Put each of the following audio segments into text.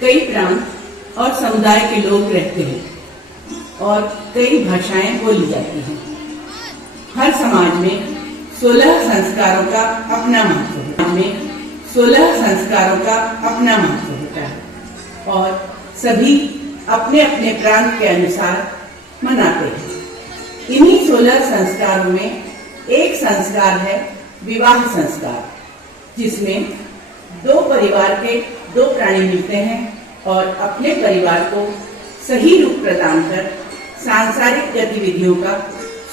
कई प्रांत और समुदाय के लोग रहते हैं और कई भाषाएं बोली जाती हैं। हर समाज में 16 संस्कारों का अपना महत्व होता है और सभी अपने अपने प्रांत के अनुसार मनाते हैं। इन्हीं 16 संस्कारों में एक संस्कार है विवाह संस्कार, जिसमें दो परिवार के दो प्राणी मिलते हैं और अपने परिवार को सही रूप प्रदान कर सांसारिक गतिविधियों का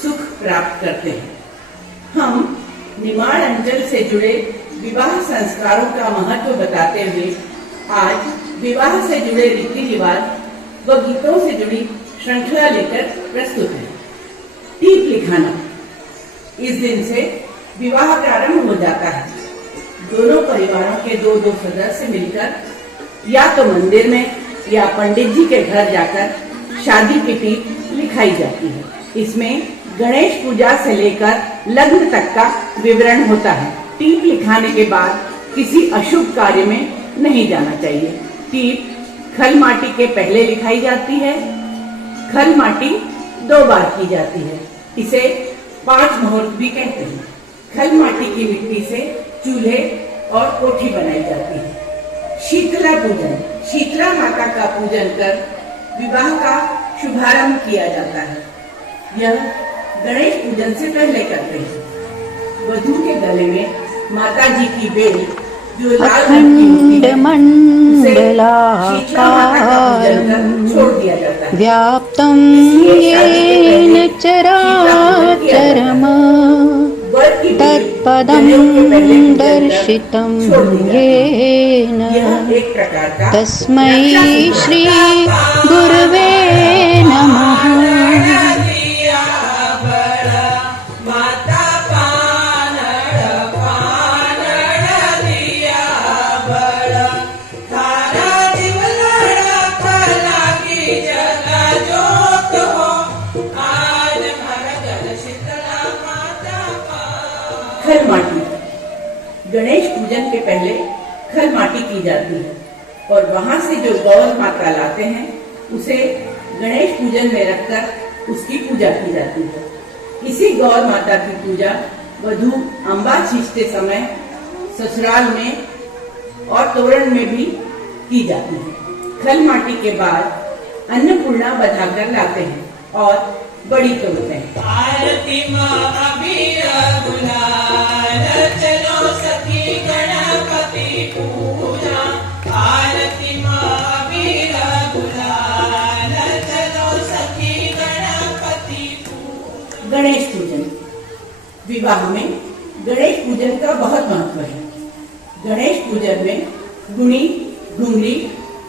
सुख प्राप्त करते हैं। हम निमाड़ अंचल से जुड़े विवाह संस्कारों का महत्व बताते हुए आज विवाह से जुड़े रीति रिवाज व गीतों से जुड़ी श्रृंखला लेकर प्रस्तुत है। टीप लिखाना। इस दिन से विवाह प्रारंभ हो जाता है। दोनों परिवारों के दो सदस्य मिलकर या तो मंदिर में या पंडित जी के घर जाकर शादी की टीप लिखाई जाती है। इसमें गणेश पूजा से लेकर लग्न तक का विवरण होता है। टीप लिखाने के बाद किसी अशुभ कार्य में नहीं जाना चाहिए। टीप खल माटी के पहले लिखाई जाती है। खल माटी 2 बार की जाती है। इसे 5 मुहूर्त भी कहते हैं। खल माटी की मिट्टी से चूल्हे और कोठी बनाई जाती है। शीतला पूजन। शीतला माता का पूजन कर विवाह का शुभारंभ किया जाता है। यह गणेश पूजन से पहले करते हैं। वधू के गले में माता जी की बेल जो लाल रंग की होती है, छोड़ दिया जाता है। व्याप्तं येन चराचरम् तत्पदं दर्शितं येन तस्मै श्री गुरुवे नमः। खल माटी। गणेश पूजन के पहले खल माटी की जाती है और वहां से जो गौ माता लाते हैं उसे गणेश पूजन में रखकर उसकी पूजा की जाती है। इसी गौ माता की पूजा वधू अंबा छींचते समय ससुराल में और तोरण में भी की जाती है। खल माटी के बाद अन्नपूर्णा बधाकर लाते हैं और बड़ी तोड़ते हैं। आरती मां अबीर गुलाल, चलो सखी गणपति पूजा। आरती मां अबीर गुलाल, चलो सखी गणपति पूजा। गणेश पूजन। विवाह में गणेश पूजन का बहुत महत्व है। गणेश पूजन में गुणी, घुंगरी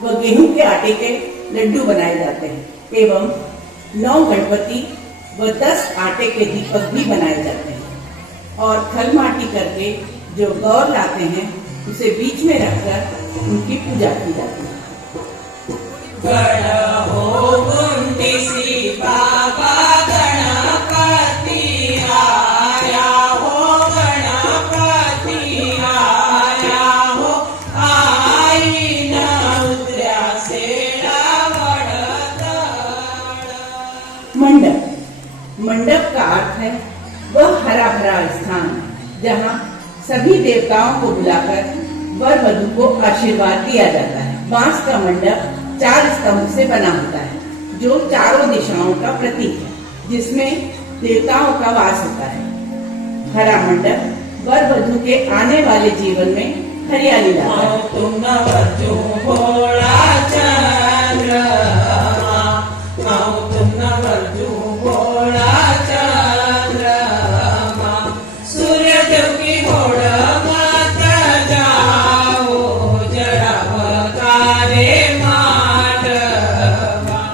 व गेहूं के आटे के लड्डू बनाए जाते हैं एवं 9 गणपति व 10 आटे के दीपक भी बनाए जाते हैं और खल माटी करके जो गौर लाते हैं उसे बीच में रखकर उनकी पूजा की जाती है। गण हो गुंडीसी बाबा गणपति आया हो, गणपति आया हो, आई न उतरा से मंडप। मंडप का अर्थ है वह हरा भरा स्थान जहाँ सभी देवताओं को बुलाकर वर वधू को आशीर्वाद दिया जाता है। बांस का मंडप 4 स्तंभ से बना होता है जो चारों दिशाओं का प्रतीक है, जिसमें देवताओं का वास होता है। हरा मंडप वर वधू के आने वाले जीवन में हरियाली लाता है।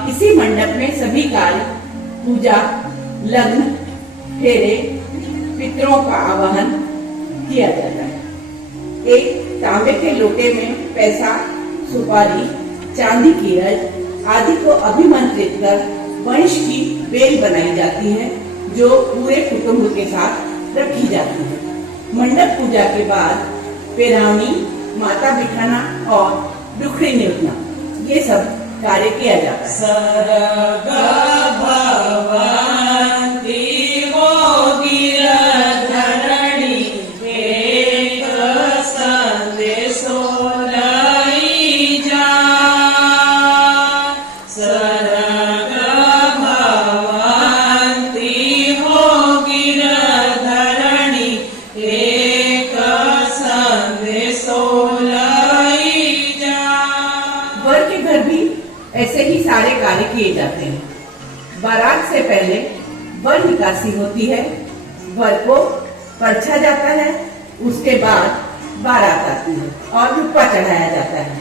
इसी मंडप में सभी कार्य, पूजा, लग्न, फेरे, पितरों का आवाहन किया जाता है। एक तांबे के लोटे में पैसा, सुपारी, चांदी की रज आदि को अभिमंत्रित कर वंश की बेल बनाई जाती है जो पूरे कुटुंब के साथ रखी जाती है। मंडप पूजा के बाद पेरावनी, माता बिठाना और दुखड़ी निपना ये सब कार्य किया जाता है। सर्ग भवन्ति वो गिरधरणी एक संदेशो लई जा। सर्ग भवन्ति वो गिरधरणी एक संदेशो लई जा। वर के घर भी ऐसे ही सारे कार्य किए जाते हैं। बारात से पहले वर निकासी होती है, वर को परछा जाता है, उसके बाद बारात आती है और रुपा चढ़ाया जाता है।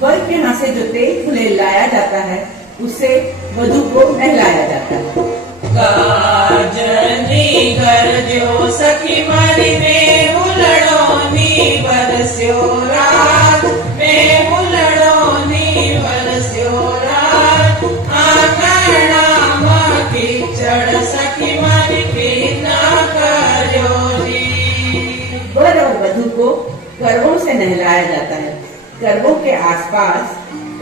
वर के यहाँ से जो तेल फुले लाया जाता है उससे वधू को नहलाया जाता है। गाजनी गरजो सखी मारी में हुलड़ोनी बरस्यो रात में हुलड़ोनी बरस्यो रात। आकर्णा माखी चढ़ सखी मारी के ना करयोनी। वर और वधू को करवों से नहलाया जाता है। करवों के आसपास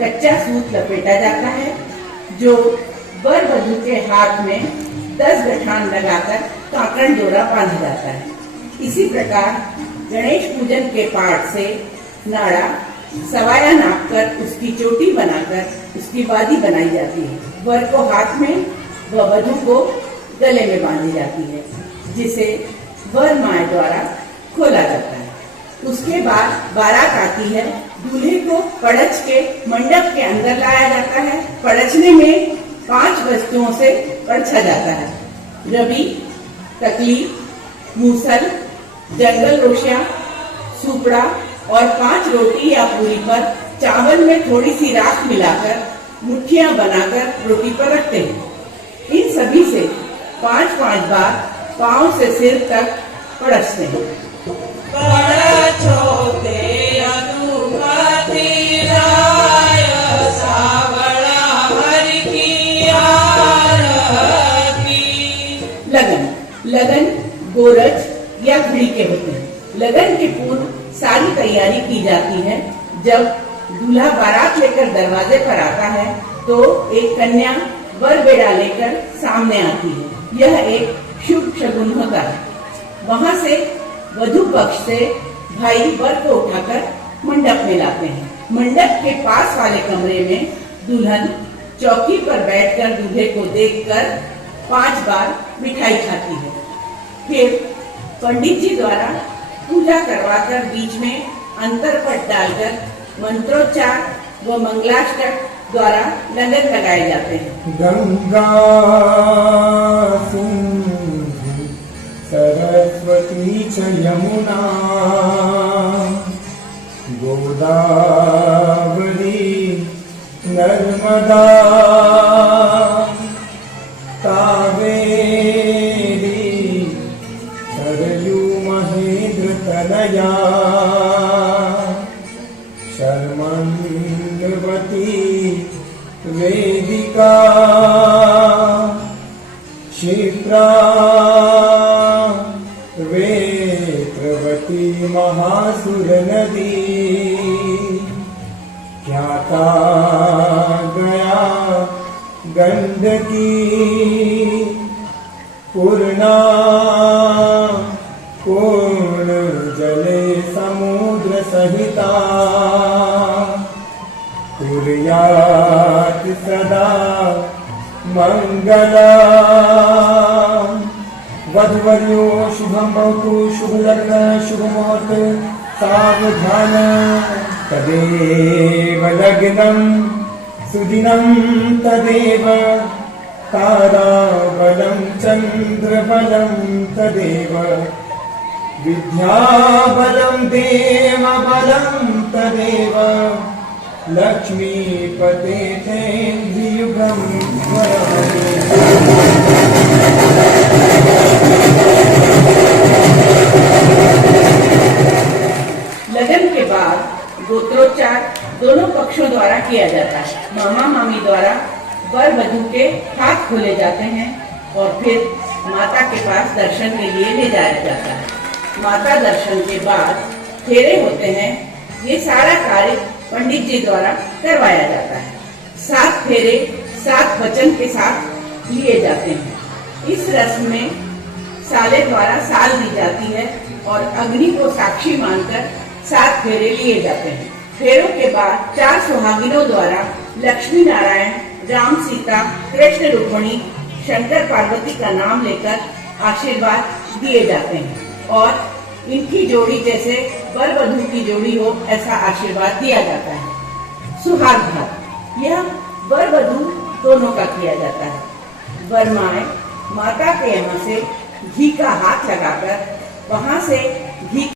कच्चा सूत लपेटा जाता है जो वर वधू के हाथ में 10 गठान लगाकर काकड़ डोरा बांधा जाता है। इसी प्रकार गणेश पूजन के पाठ से नाड़ा सवाया नापकर उसकी चोटी बनाकर उसकी वादी बनाई जाती है। वर को हाथ में व वधू को गले में बांधी जाती है, जिसे वर माए द्वारा खोला जाता है। उसके बाद बारात आती है। दूल्हे को पड़च के मंडप के अंदर लाया जाता है। पड़चने में 5 वस्तुओं से परछा जाता है। रवि, तकली, मूसल, जंगल रोशिया, सुपड़ा और 5 रोटी या पूरी पर चावल में थोड़ी सी राख मिलाकर मुट्ठियां बनाकर रोटी पर रखते हैं। इन सभी से 5-5 बार पांव से सिर तक पड़चते हैं। पड़छोते अदुपति राय सावड़ा हरि की आरती। लगन गोरज या घड़ी के होते हैं। लगन के पूर्व सारी तैयारी की जाती है। जब दूल्हा बारात लेकर दरवाजे पर आता है तो एक कन्या वर बेड़ा लेकर सामने आती है। यह एक शुभ शगुन होता है। वहाँ से वधू पक्ष से भाई वर को उठाकर मंडप में लाते हैं। मंडप के पास वाले कमरे में दुल्हन चौकी पर बैठकर दूल्हे को देखकर 5 बार मिठाई खाती है। फिर पंडित जी द्वारा पूजा करवाकर बीच में अंतरपट डालकर मंत्रोच्चार व मंगलाष्टक द्वारा लगन लगाए जाते हैं। गंगा सिंधु सरस्वती च यमुना गोदावरी नर्मदा कावेरी सरयू महेंद्र तनया शर्मण्यवती वेदिका क्षिप्रा वेत्रवती महासुर नदी ख्याता गया गंडकी पूर्णा पूर्ण जले समुद्र सहिता कुर्यात् सदा मंगला। वधुवर्यो शुभं भवतु शुभ लग्न शुभ मुहूर्त सावधान तदेव लग्नं सुदिनं तदेव ताराबलं चन्द्रबलं तदेव विद्याबलं देवबलं तदेव लक्ष्मीपते तेन्द्रियुगं वरामि। लगन के बाद गोत्रोच्चार दोनों पक्षों द्वारा किया जाता है। मामा मामी द्वारा वर वधू के हाथ खोले जाते हैं और फिर माता के पास दर्शन के लिए ले जाया जाता है। माता दर्शन के बाद फेरे होते हैं। ये सारा कार्य पंडित जी द्वारा करवाया जाता है। 7 फेरे 7 वचन के साथ लिए जाते हैं। इस रस्म में साले द्वारा साल दी जाती है और अग्नि को साक्षी मानकर 7 फेरे लिए जाते हैं। फेरों के बाद 4 सुहागिनों द्वारा लक्ष्मी नारायण, राम सीता, कृष्ण रुक्मिणी, शंकर पार्वती का नाम लेकर आशीर्वाद दिए जाते हैं और इनकी जोड़ी जैसे वर वधू की जोड़ी हो ऐसा आशीर्वाद दिया जाता है। सुहाग भात यह वर वधू दोनों का किया जाता है। वरमाएं माता के यहाँ से घी का हाथ लगाकर वहाँ से घी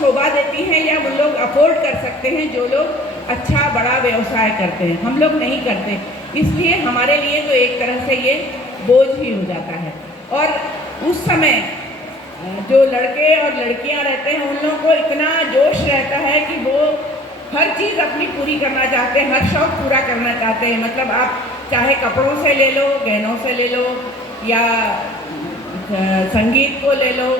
शोभा देती हैं या वो लोग अफोर्ड कर सकते हैं जो लोग अच्छा बड़ा व्यवसाय करते हैं। हम लोग नहीं करते, इसलिए हमारे लिए तो एक तरह से ये बोझ ही हो जाता है। और उस समय जो लड़के और लड़कियां रहते हैं उन लोगों को इतना जोश रहता है कि वो हर चीज़ अपनी पूरी करना चाहते हैं, हर शौक पूरा करना चाहते हैं। मतलब आप चाहे कपड़ों से ले लो, गहनों से ले लो या संगीत को ले लो,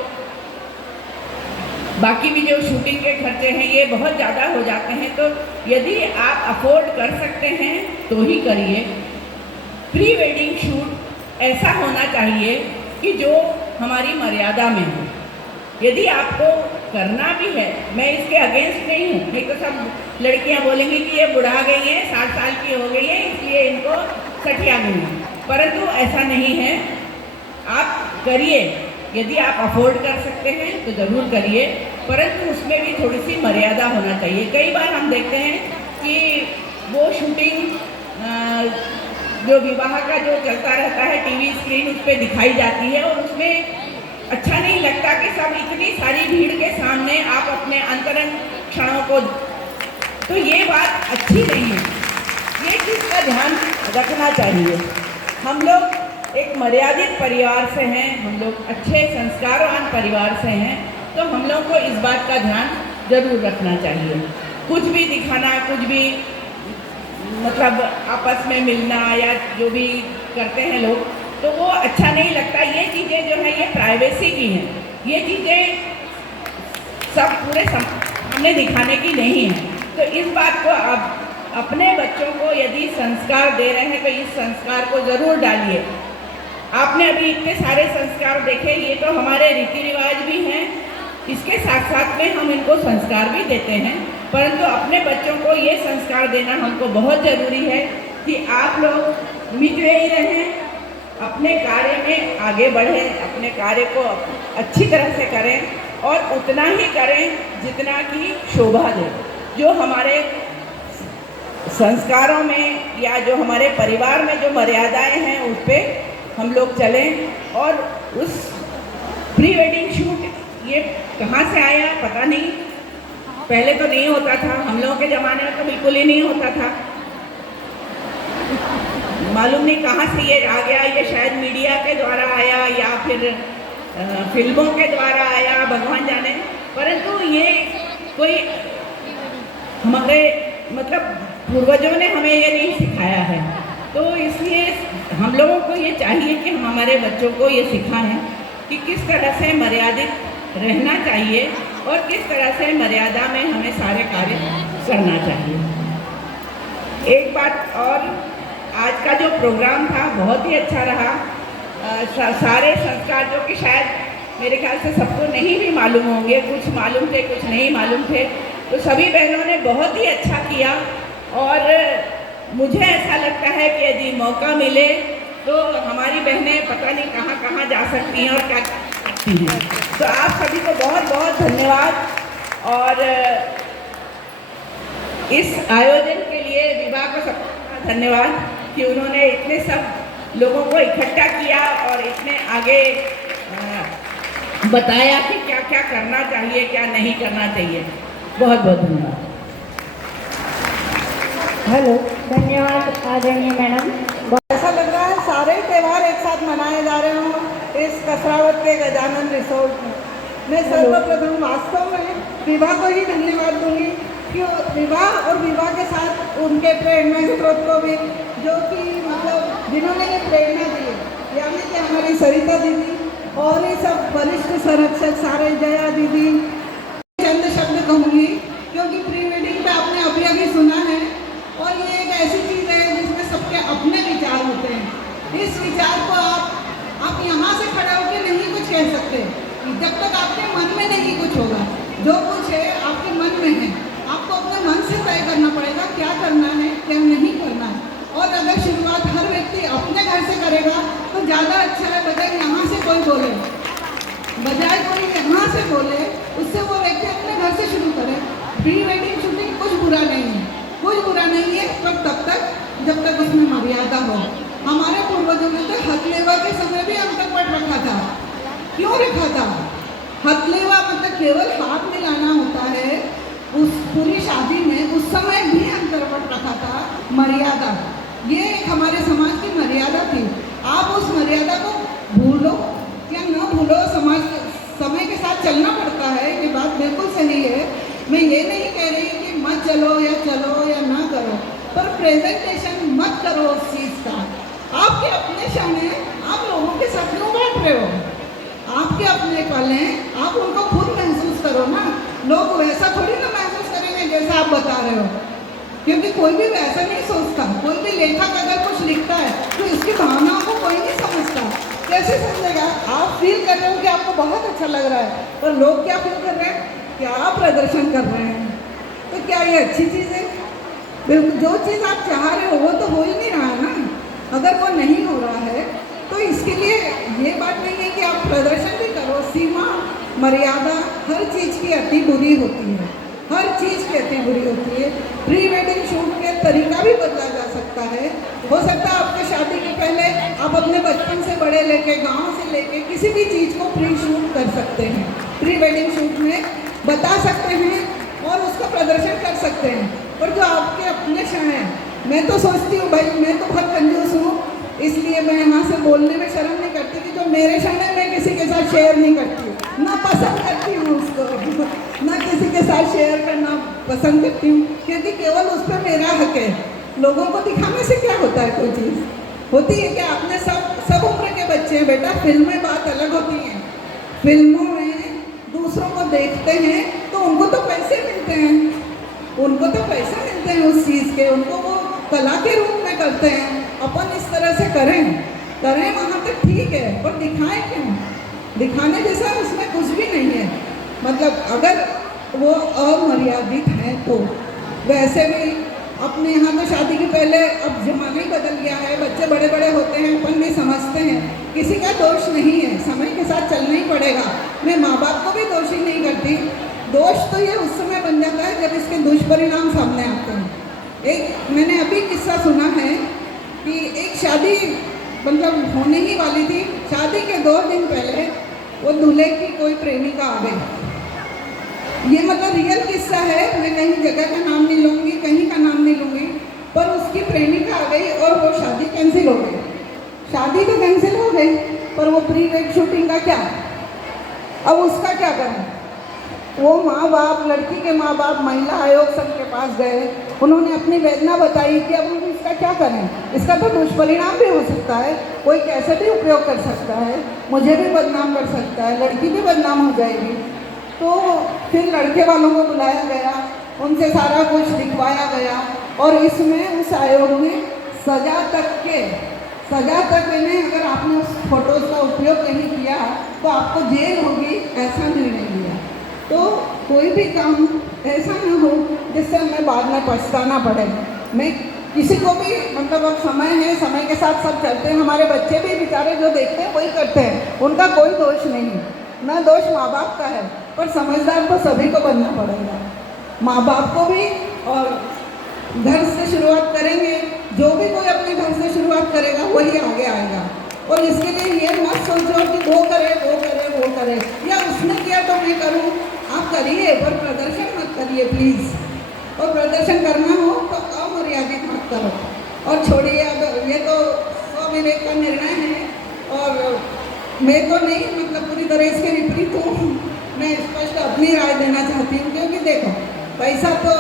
बाकी भी जो शूटिंग के खर्चे हैं ये बहुत ज़्यादा हो जाते हैं। तो यदि आप अफोर्ड कर सकते हैं तो ही करिए। प्री वेडिंग शूट ऐसा होना चाहिए कि जो हमारी मर्यादा में हो। यदि आपको करना भी है, मैं इसके अगेंस्ट नहीं हूँ, नहीं तो सब लड़कियाँ बोलेंगी कि ये बुढ़ा गई हैं, 60 साल की हो गई है इसलिए इनको सठिया गई है, परंतु ऐसा नहीं है। आप करिए, यदि आप अफोर्ड कर सकते हैं तो ज़रूर करिए, परंतु उसमें भी थोड़ी सी मर्यादा होना चाहिए। कई बार हम देखते हैं कि वो शूटिंग जो विवाह का जो चलता रहता है टीवी स्क्रीन उस पर दिखाई जाती है और उसमें अच्छा नहीं लगता कि सब इतनी सारी भीड़ के सामने आप अपने अंतरंग क्षणों को, तो ये बात अच्छी नहीं है। ये चीज़ का ध्यान रखना चाहिए। हम लोग एक मर्यादित परिवार से हैं, हम लोग अच्छे संस्कारवान परिवार से हैं, तो हम लोग को इस बात का ध्यान जरूर रखना चाहिए। कुछ भी दिखाना, कुछ भी मतलब आपस में मिलना या जो भी करते हैं लोग, तो वो अच्छा नहीं लगता। ये चीज़ें जो है ये प्राइवेसी की हैं, ये चीज़ें सब पूरे सामने दिखाने की नहीं है। तो इस बात को आप अपने बच्चों को यदि संस्कार दे रहे हैं तो इस संस्कार को ज़रूर डालिए। आपने अभी इतने सारे संस्कार देखे, ये तो हमारे रीति रिवाज भी हैं, इसके साथ साथ में हम इनको संस्कार भी देते हैं, परंतु अपने बच्चों को ये संस्कार देना हमको बहुत ज़रूरी है कि आप लोग मितव्ययी ही रहें, अपने कार्य में आगे बढ़ें, अपने कार्य को अच्छी तरह से करें और उतना ही करें जितना कि शोभा दे। जो हमारे संस्कारों में या जो हमारे परिवार में जो मर्यादाएं हैं उस पर हम लोग चलें। और उस प्री वेडिंग शूट ये कहाँ से आया पता नहीं, पहले तो नहीं होता था, हम लोगों के ज़माने में तो बिल्कुल ही नहीं होता था। मालूम नहीं कहाँ से ये आ गया, ये शायद मीडिया के द्वारा आया या फिर फिल्मों के द्वारा आया, भगवान जाने। परंतु ये कोई हमारे मतलब पूर्वजों ने हमें ये नहीं सिखाया है, तो इसलिए हम लोगों को ये चाहिए कि हम हमारे बच्चों को ये सिखाएं कि किस तरह से मर्यादित रहना चाहिए और किस तरह से मर्यादा में हमें सारे कार्य करना चाहिए। एक बात और, आज का जो प्रोग्राम था बहुत ही अच्छा रहा। सारे संस्कार जो कि शायद मेरे ख्याल से सबको नहीं भी मालूम होंगे, कुछ मालूम थे कुछ नहीं मालूम थे, तो सभी बहनों ने बहुत ही अच्छा किया। और मुझे ऐसा लगता है कि यदि मौका मिले तो हमारी बहनें पता नहीं कहाँ कहाँ जा सकती हैं और क्या कर सकती हैं। तो आप सभी को बहुत बहुत धन्यवाद। और इस आयोजन के लिए विवाह को सबको धन्यवाद कि उन्होंने इतने सब लोगों को इकट्ठा किया और इतने आगे बताया कि क्या क्या करना चाहिए क्या नहीं करना चाहिए। बहुत बहुत धन्यवाद। हेलो, धन्यवाद आदरणीय मैडम। ऐसा लग रहा है सारे त्यौहार एक साथ मनाए जा रहे हों इस कसरावत के गजानन रिसोर्ट में। मैं सर्वप्रथम वास्तव में विवाह को ही धन्यवाद दूंगी कि विवाह और विवाह के साथ उनके प्रेरणा स्रोत को भी, जो कि मतलब जिन्होंने ये प्रेरणा दी, यानी कि हमारी सरिता दीदी और ये सब वरिष्ठ संरक्षक सारे, जया दीदी। चंद शब्द कहूँगी क्योंकि प्री वेडिंग पे आपने अभी अभी सुना है और ये एक ऐसी चीज़ है जिसमें सबके अपने विचार होते हैं। इस विचार को आप यहाँ से खड़े होकर नहीं कुछ कह सकते जब तक आपके मन में नहीं कुछ होगा। जो कुछ है आपके मन में है, आपको अपने मन से तय करना पड़ेगा क्या करना है क्या नहीं करना है। और अगर शुरुआत हर व्यक्ति अपने घर से करेगा तो ज़्यादा अच्छा है, बजाय यहाँ से कोई बोले, बजाय कोई यहाँ से बोले, उससे वो व्यक्ति अपने घर से शुरू करे। प्री वेडिंग शूटिंग कुछ बुरा नहीं है, कुछ बुरा नहीं है पर तब तक जब तक उसमें मर्यादा हो। हमारे पूर्वजों ने तो हथलेवा के समय भी अंतरपट रखा था। क्यों रखा था? हथलेवा मतलब केवल हाथ मिलाना होता है। उस पूरी शादी में उस समय भी अंतरपट रखा था। मर्यादा, ये एक हमारे समाज की मर्यादा थी। आप उस मर्यादा को भूलो या न भूलो, समाज समय के साथ चलना पड़ता है। ये बात बिल्कुल सही है। मैं ये नहीं कह रही कि मत चलो या ना करो, पर प्रेजेंटेशन मत करो उस चीज़ का। आपके अपने क्षण हैं, आप लोगों के साथ क्यों बांट रहे हो? आपके अपने पल हैं, आप उनको खुद महसूस करो ना। लोग वैसा थोड़ी ना महसूस करेंगे जैसा आप बता रहे हो, क्योंकि कोई भी वैसा नहीं सोचता। कोई भी लेखक अगर कुछ लिखता है तो उसकी भावनाओं को कोई नहीं समझता। कैसे समझेगा? आप फील कर रहे हो कि आपको बहुत अच्छा लग रहा है, पर लोग क्या फील कर रहे हैं, क्या प्रदर्शन कर रहे हैं। तो क्या ये अच्छी चीज़ है? जो चीज़ आप चाह रहे हो वो तो हो ही नहीं रहा है ना। अगर वो नहीं हो रहा है तो इसके लिए ये बात नहीं है कि आप प्रदर्शन भी करो। सीमा, मर्यादा, हर चीज़ की अति बुरी होती है, हर चीज़ की अति बुरी होती है। प्री वेडिंग शूट के तरीका भी बदला जा सकता है। हो सकता है आपके शादी के पहले आप अपने बचपन से बड़े लेके, गांव से लेके किसी भी चीज़ को प्री शूट कर सकते हैं, प्री वेडिंग शूट में बता सकते हैं और उसका प्रदर्शन कर सकते हैं। और जो आपके अपने क्षण हैं, मैं तो सोचती हूँ भाई, मैं तो बहुत कंजूस हूँ, इसलिए मैं यहाँ से बोलने में शर्म नहीं करती कि जो मेरे क्षण है मैं किसी के साथ शेयर नहीं करती, ना पसंद करती हूँ उसको, ना किसी के साथ शेयर करना पसंद करती हूँ, क्योंकि केवल उस पर मेरा हक है। लोगों को दिखाने से क्या होता है? कोई चीज़ होती है क्या? आपने सब उम्र के बच्चे हैं बेटा, फिल्में बात अलग होती हैं। फिल्मों में दूसरों को देखते हैं तो उनको तो पैसे मिलते हैं, उनको तो पैसे मिलते हैं उस चीज़ के, उनको वो कला के रूप में करते हैं। अपन इस तरह से करें वहाँ तक ठीक है, पर दिखाएं क्यों? दिखाने जैसा उसमें कुछ भी नहीं है। मतलब अगर वो अमर्यादित है तो वैसे भी अपने यहाँ तो शादी के पहले, अब जमाना ही बदल गया है, बच्चे बड़े बड़े होते हैं, अपन भी समझते हैं, किसी का दोष नहीं है, समय के साथ चलना ही पड़ेगा। मैं माँ बाप को भी दोषी नहीं करती, दोष तो ये उस समय बन जाता है जब इसके दुष्परिणाम सामने आते हैं। एक मैंने अभी किस्सा सुना है कि एक शादी मतलब होने ही वाली थी, शादी के 2 दिन पहले वो दूल्हे की कोई प्रेमिका आ गई। ये मतलब रियल किस्सा है, मैं कहीं जगह का नाम नहीं लूँगी, कहीं का नाम नहीं लूँगी, पर उसकी प्रेमिका आ गई और वो शादी कैंसिल हो गई। शादी तो कैंसिल हो गई, पर वो प्री वेड शूटिंग का क्या? अब उसका क्या करें? वो माँ बाप, लड़की के माँ बाप महिला आयोग संघ के पास गए, उन्होंने अपनी वेदना बताई कि अब हम इसका का क्या करें? इसका तो दुष्परिणाम भी हो सकता है, कोई कैसे भी उपयोग कर सकता है, मुझे भी बदनाम कर सकता है, लड़की भी बदनाम हो जाएगी। तो फिर लड़के वालों को बुलाया गया, उनसे सारा कुछ दिखवाया गया और इसमें उस आयोग ने सजा तक इन्हें, अगर आपने उस फोटोज़ का उपयोग नहीं किया तो आपको जेल होगी, ऐसा निर्णय लिया। तो कोई भी काम ऐसा ना हो जिससे हमें बाद में पछताना पड़े। मैं किसी को भी, मतलब अब समय है, समय के साथ सब चलते हैं, हमारे बच्चे भी बेचारे जो देखते हैं वही करते हैं, उनका कोई दोष नहीं, ना दोष माँ बाप का है, पर समझदार तो सभी को बनना पड़ेगा, माँ बाप को भी। और घर से शुरुआत करेंगे, जो भी कोई अपने घर से शुरुआत करेगा वही आगे आएगा। और इसके लिए ये मत सोचो कि वो करे या उसने किया तो मैं करूँ। आप करिए, पर प्रदर्शन मत करिए प्लीज़। और प्रदर्शन करना हो तो अमर्यादित मत करो। और छोड़िए, अब ये तो स्वविवेक का निर्णय है और मैं तो नहीं, मतलब पूरी तरह इसके विपरीत हूँ। मैं स्पष्ट अपनी राय देना चाहती हूँ, क्योंकि देखो पैसा तो,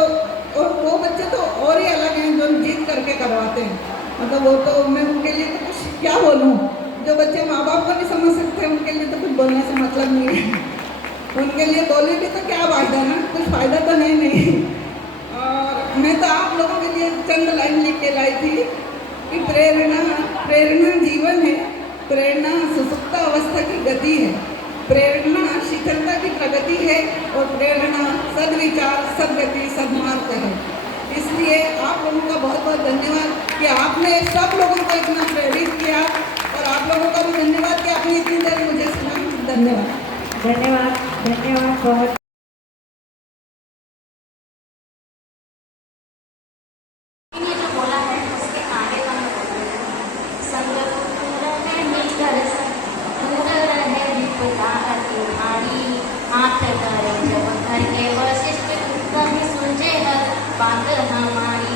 और वो बच्चे तो और ही अलग हैं जो जीत करके करवाते हैं, मतलब वो तो मैं उनके लिए तो कुछ क्या बोलूँ। जो बच्चे माँ बाप को नहीं समझ सकते उनके लिए तो कुछ बोलने से मतलब नहीं है। उनके लिए बोले भी तो क्या फायदा ना, कुछ फ़ायदा तो है नहीं। और मैं तो आप लोगों के लिए चंद लाइन लिख के लाई थी कि प्रेरणा जीवन है, प्रेरणा सुसुप्त अवस्था की गति है, प्रेरणा शिथिलता की प्रगति है और प्रेरणा सद्विचार, सद्गति, सद्मार्ग है। इसलिए आप लोगों का बहुत बहुत धन्यवाद कि आपने सब लोगों को इतना प्रेरित किया, और आप लोगों का भी धन्यवाद कि आपने इतनी देर मुझे सुना। धन्यवाद। बहुत। ये जो बोला है उसके आगे का मैं बोलूँगी, संग रहे मिलकर दूर रहे विपदा तुम्हारी, हाथ करे जब घर के वशिष्ठ कभी सुलझे हर बात हमारी।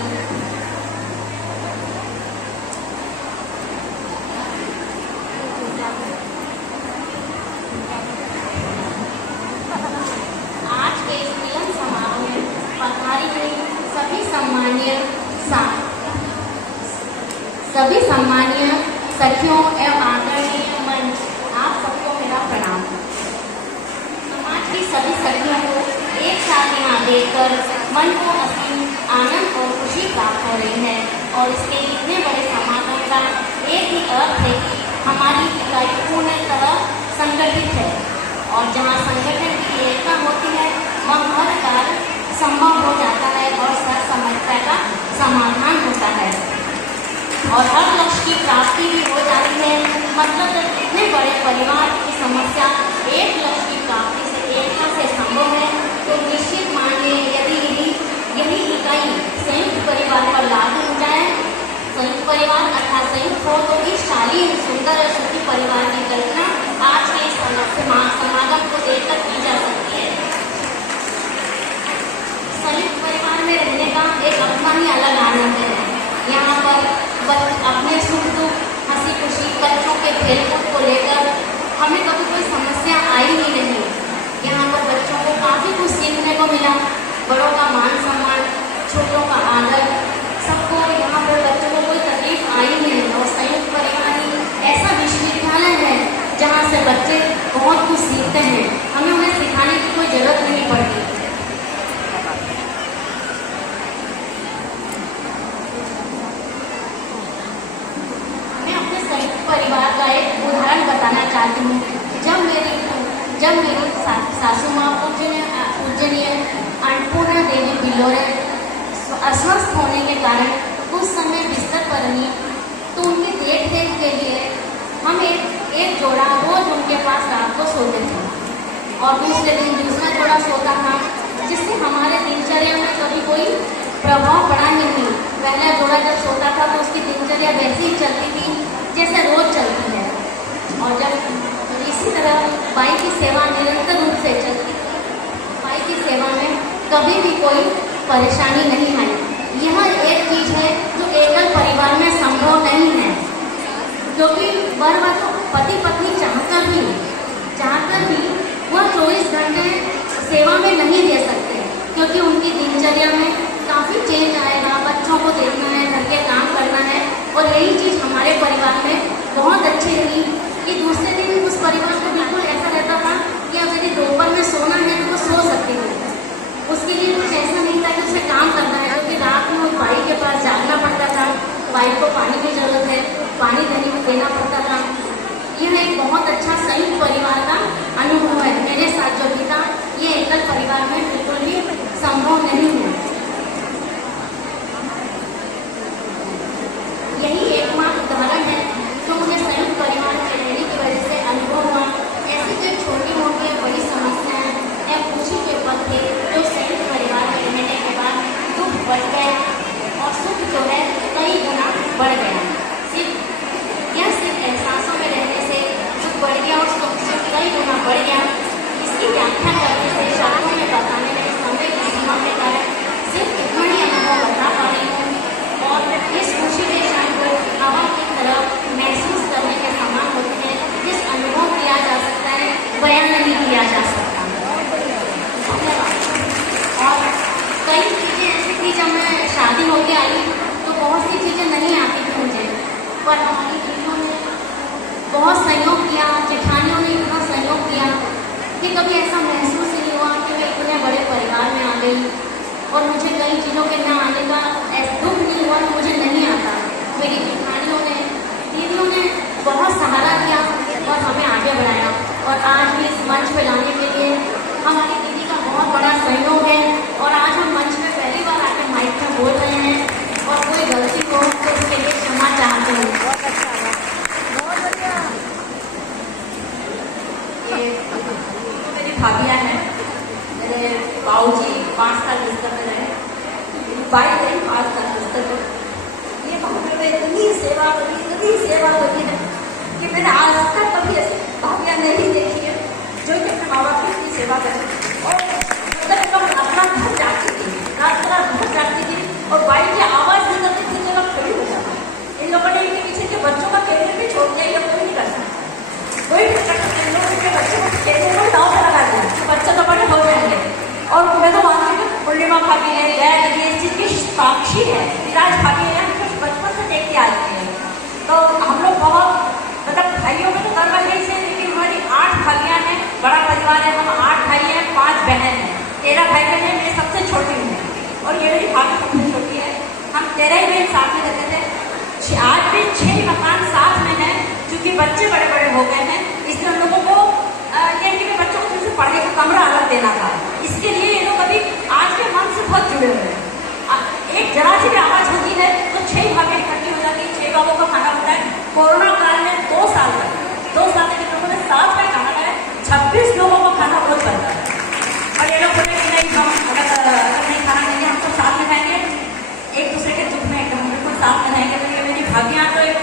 आज के इस मिलन समारोह में पधारी हुई सभी सम्मानीय सखियों एवं आदरणीय मंच, आप सबको मेरा प्रणाम। समाज की सभी सखियों को एक साथ यहाँ देखकर मन को असीम आनंद और खुशी प्राप्त हो रही है, और इसके इतने बड़े समागम का एक ही अर्थ है कि हमारी इकाई पूर्णतः संगठित है, और जहाँ संगठन की एकता होती है वहाँ हर कार्य संभव हो जाता है और हर समस्या का समाधान होता है और हर लक्ष्य की प्राप्ति भी हो जाती है। मतलब जब इतने बड़े परिवार की समस्या एक लक्ष्य की प्राप्ति से एकता से संभव है, तो निश्चित मानिए यदि यही इकाई संयुक्त परिवार पर लागू हो जाए, संयुक्त परिवार अर्थात संयुक्त हो, तो इस शालीन सुंदर और सुखी परिवार की कल्पना आज के समागम को देखकर की जा सकती है। संयुक्त परिवार में रहने का एक अपना ही अलग आनंद है। यहाँ पर अपने सुख दुख, हंसी खुशी, बच्चों के खेलकूद को लेकर हमें कभी कोई समस्या आई ही नहीं। यहाँ पर बच्चों को काफ़ी कुछ सीखने को मिला, बड़ों का मान सम्मान, छोटों का आदर, सबको यहाँ पर बच्चों को कोई तकलीफ आई ही नहीं। और संयुक्त परिवार ही ऐसा विश्वविद्यालय है जहाँ से बच्चे बहुत कुछ सीखते हैं, हमें उन्हें सिखाने की कोई ज़रूरत नहीं पड़ती। परिवार का एक उदाहरण बताना चाहती हूँ। जब मेरी सासू माँ पूजनीय अन्नपूर्णा देवी बिलोरे अस्वस्थ होने के कारण कुछ समय बिस्तर पर रही, तो उनकी देख रेख के लिए हम एक जोड़ा रोज उनके पास रात को सोते थे और दूसरे दिन दूसरा जोड़ा सोता था, जिससे हमारे दिनचर्या में कभी कोई प्रभाव पड़ा ही नहीं। पहला जोड़ा जब सोता था तो उसकी दिनचर्या वैसी ही चलती थी जैसे रोज चलती है, और जब इसी तरह बाई की सेवा निरंतर रूप से चलती थी, बाई की सेवा में कभी भी कोई परेशानी नहीं आई। यह एक चीज़ है जो एकल परिवार में संभव नहीं है, क्योंकि तो पति पत्नी चाहकर भी वह 24 घंटे सेवा में नहीं दे सकते, क्योंकि उनकी दिनचर्या में काफ़ी चेंज आएगा। बच्चों को देखना है, घर के काम करना और यही चीज़ हमारे परिवार में बहुत अच्छी रही कि दूसरे दिन उस परिवार को बिल्कुल ऐसा रहता था कि अब यदि दोपहर में सोना है तो वो सो सकती है। उसके लिए कुछ ऐसा नहीं था कि उसे काम करना है, क्योंकि रात में उस भाई के पास जागना पड़ता था, भाई को पानी की जरूरत है, पानी देना पड़ता था। यह एक बहुत अच्छा संयुक्त परिवार का अनुभव है। मेरे साथ जो भी था ये एकल परिवार में बिल्कुल भी संभव नहीं है। यही एकमात्र उदाहरण है जो मुझे संयुक्त परिवार में रहने की वजह से अनुभव हुआ। ऐसी जो छोटी मोटी बड़ी समस्याएं या खुशी के पल थे जो संयुक्त परिवार में रहने के बाद दुख बढ़ गया और सुख जो है कई गुना बढ़ गया। सिर्फ एहसासों में रहने से दुख बढ़ गया और सुख कई गुना बढ़ गया। इसकी व्याख्या करने से शब्दों में बताने में समय की सीमा के कारण सिर्फ इतना ही अनुभव बता पा रही हूँ। और इस खुशी के क्षण को हवा की तरफ महसूस करने के समान होते हैं, जिस अनुभव किया जा सकता है बयान नहीं किया जा सकता। और कई चीज़ें ऐसी थी जब मैं शादी होके आई तो बहुत सी चीज़ें नहीं आती थी मुझे, पर हमारी दीदियों ने बहुत सहयोग किया, जेठानियों ने इतना सहयोग किया कि कभी ऐसा महसूस नहीं हुआ कि मैं इतने बड़े परिवार में आ गई। और मुझे कई चीज़ों के न आने का दुख नहीं हुआ कि मुझे नहीं आता। मेरी जेठानियों ने, दीदियों ने बहुत सहारा दिया और हमें आगे बढ़ाया। और आज भी इस मंच पे लाने के लिए हमारी दीदी का बहुत बड़ा सहयोग है। और आज हम मंच पे पहली बार आकर माइक में बोल रहे हैं और कोई गलती हो तो उसके लिए क्षमा चाहते हैं। बहुत अच्छा, बहुत बढ़िया। ये मेरी भाभियाँ हैं। मेरे बाबूजी 5 साल बिस्तर में रहे, भाई रही 5 साल बिस्तर में। ये भाभी में इतनी सेवा होती है कि मैंने आज तक कभी ऐसी भाभियाँ नहीं देखी है जो कि अपने माँ बाप की इतनी सेवा करें। और मतलब रात भर जाती थी, रात भर जाती थी और भाई की आवाज़ नहीं करती थी तो लोग खड़ी हो जाती। इन लोगों ने इनके पीछे के बच्चों का कैरियर भी छोड़ दिया, ये कोई नहीं कर सकता। कोई भी कर सकते हैं, लोग के बच्चों को कैरियर में दाव पर लगा दिया, बच्चे तो बड़े हो जाएंगे। और मैं तो मानती हूँ पूर्णिमा भाभी है, जया दीदी इस चीज़ की साक्षी है, विराज भाभी है, हम कुछ बचपन से देखते आ रही है। तो हम लोग बहुत मतलब भाइयों में तो कर रहे से, लेकिन हमारी 8 भाइयाँ हैं, बड़ा परिवार है, हम 8 भाई हैं, 5 बहन हैं, 13 भाई बहन हैं, मैं सबसे छोटी हूँ और ये मेरी भाभी सबसे छोटी है। हम 13 ही बहन साथ में रहते थे। आज भी 6 मकान साथ में हैं, क्योंकि बच्चे बड़े बड़े हो गए हैं, इसलिए हम लोगों को ये कि बच्चों को फिर से पढ़ने का कमरा अलग देना था। इसके लिए ये लोग अभी आज के मन से बहुत जुड़े हुए हैं। एक जरा सी भी आवाज़ होती है तो 6 भाभी इकट्ठी हो जाती है, 6 बाबों का खाना बनता है। कोरोना काल में 2 साल तक के लोगों ने साथ में खाना खाया, 26 लोगों को खाना रोज बनता है। और ये लोग बोले कि नहीं, हम अगर नहीं खाना खाएंगे हम सब साथ में खाएंगे, एक दूसरे के दुख में एकदम बिल्कुल साथ में रहेंगे। तो ये मेरी भाभियाँ तो एक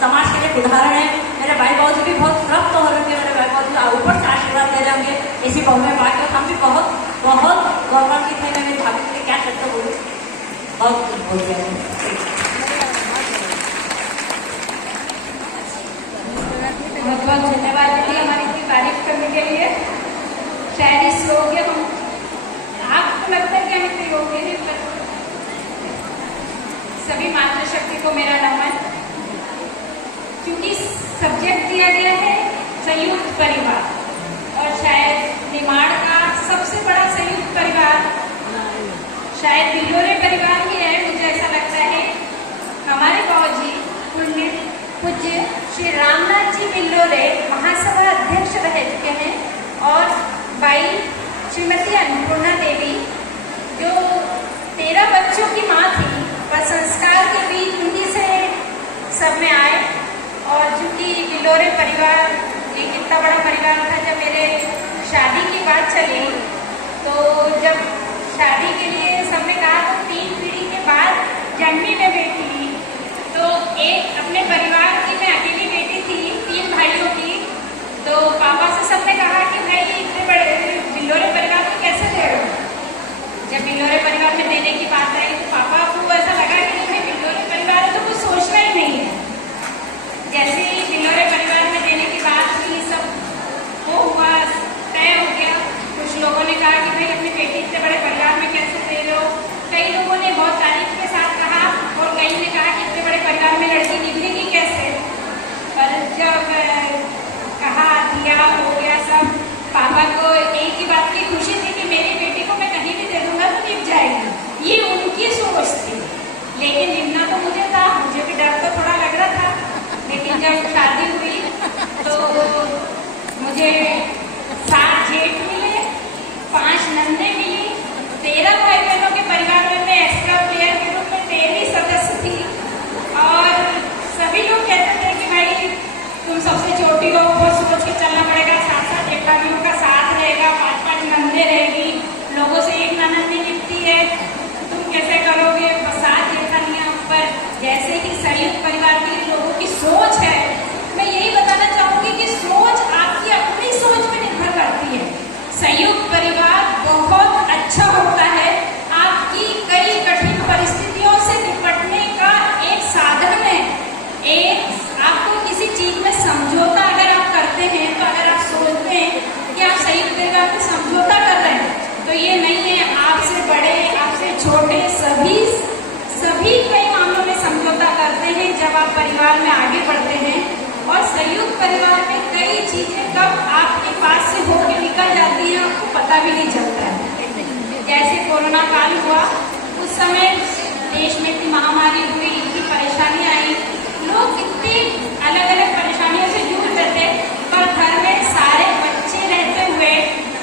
समाज के लिए उदाहरण है। मेरे भाई बहू भी बहुत तृप्त हो रहे, मेरे भाई बहू ऊपर से आशीर्वाद दे रहे होंगे इसी बहु में पाकर। हम भी बहुत बहुत गौरवान्वित है। मैं मेरी भाभी के लिए क्या शब्द बोलूँ, बहुत कुछ बोल रहे हैं। बहुत बहुत धन्यवाद दीदी हमारी इतनी तारीफ करने के लिए। शायद इस योग्य हम, आपको लगता है कि हम इतने योग्य हैं, पर सभी मातृशक्ति को मेरा नमन, क्योंकि सब्जेक्ट दिया गया है संयुक्त परिवार और शायद निमाड़ का सबसे बड़ा संयुक्त परिवार शायद बिल्लोरे परिवार ही है। मुझे ऐसा लगता है हमारे बाबूजी पूज्य श्री रामनाथ जी बिल्लोरे महासभा अध्यक्ष रह चुके हैं और बाई श्रीमती अन्नपूर्णा देवी जो 13 बच्चों की माँ थी, पर संस्कार के बीच उन्हीं से सब में आए। और चूँकि बिल्लोरे परिवार एक इतना बड़ा परिवार था, जब मेरे शादी की बात चली तो जब शादी के लिए सबने कहा तो 3 पीढ़ी के बाद जन्मी में बेटी, तो एक अपने परिवार की मैं अकेली बेटी थी 3 भाइयों की। तो पापा से सबने कहा कि भाई इतने बड़े बिल्लोरे परिवार में कैसे दे रहे हो। जब बिल्लोरे परिवार में देने की बात आई तो पापा को ऐसा लगा कि भाई बिल्लोरे परिवार है तो कुछ सोचना ही नहीं है। जैसे ही बिल्लोरे परिवार में देने की बात हुई, सब वो हुआ, तय हो गया। कुछ लोगों ने कहा कि भाई अपनी बेटी इतने बड़े परिवार में कैसे दे रहे हो। कई लोगों ने बहुत तारीफ के साथ कहा और कई ने कहा कि इतने बड़े परिवार में लड़की लेकिन निमना तो मुझे था, मुझे भी डर तो थोड़ा लग रहा था। लेकिन जब शादी हुई तो मुझे 7 जेठ मिले, 5 नंदे मिली, 13 भाई बहनों के परिवार में मैं एक्स्ट्रा प्लेयर के रूप में 13वीं सदस्य थी। और सभी लोग कहते थे कि भाई तुम सबसे छोटी हो, बहुत सोच के चलना पड़ेगा, 7 जेठानियों का साथ रहेगा, 5 नंदे रहेगी, लोगों से एक ननद नहीं निपटी है, तुम कैसे करोगे? 7 जेठानियां पर जैसे कि संयुक्त परिवार के लोगों की सोच है, मैं यही बताना चाहूंगी कि सोच आपकी अपनी सोच पे निर्भर करती है। संयुक्त परिवार बहुत अच्छा होता है, आपकी कई कठिन परिस्थितियों से निपटने का एक साधन है। एक आपको किसी चीज में समझौता अगर आप करते हैं, तो अगर आप सोचते हैं कि आप संयुक्त परिवार में समझौता कर रहे हैं, तो ये नहीं है आपसे बड़े आपसे छोटे सभी कई मामलों में समझौता करते हैं जब आप परिवार में आगे बढ़ते हैं। और संयुक्त परिवार में कई चीजें कब आपके पास से होकर निकल जाती हैं आपको पता भी नहीं चलता है। जैसे कोरोना काल हुआ, उस समय देश में इतनी महामारी हुई, इतनी परेशानी आई, लोग कितनी अलग अलग परेशानियों से जूझ रहे थे, पर घर में सारे बच्चे रहते हुए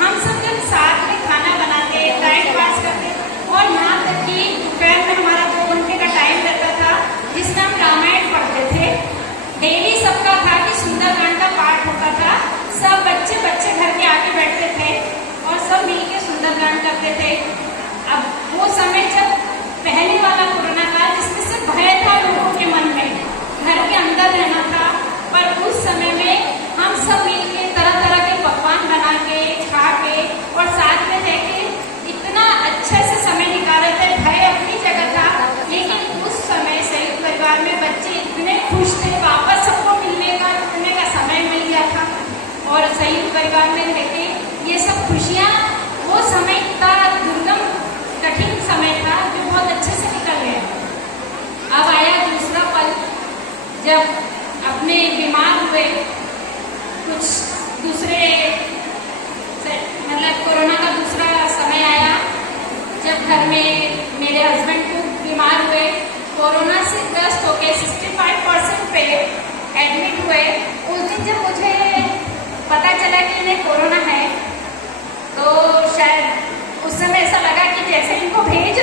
हम सब जब साथ में खाना बनाते, टाइम पास करते, और यहाँ तक कि दोपहर में हमारा 2 घंटे का टाइम रहता था जिसमें हम रामायण पढ़ते थे। डेली सबका था कि सुंदरकांड का पाठ होता था, सब बच्चे घर के आके बैठते थे और सब मिलके सुंदरकांड करते थे। अब वो समय जब पहले वाला कोरोना काल, जिसमें से भय था लोगों के मन में, घर के अंदर रहना था, पर उस समय में हम सब मिलके तरह तरह के पकवान बना के खा के और साथ में रह के इतना अच्छे से समय निकाले थे। भय अपनी जगह था, लेकिन उस समय संयुक्त परिवार में बच्चे इतने खुश थे, वापस सबको मिलने का समय मिल गया था। और संयुक्त परिवार में रह के ये सब खुशियाँ, वो समय इतना दुर्गम कठिन समय था जो बहुत अच्छे से निकल गया। अब आया दूसरा पल, जब अपने बीमार हुए, कुछ दूसरे मतलब कोरोना का दूसरा समय आया, जब घर में मेरे हस्बैंड को बीमार हुए, कोरोना से ग्रस्त होकर 65% पे एडमिट हुए। उस दिन जब मुझे पता चला कि इन्हें कोरोना है, तो शायद उस समय ऐसा लगा कि जैसे इनको भेज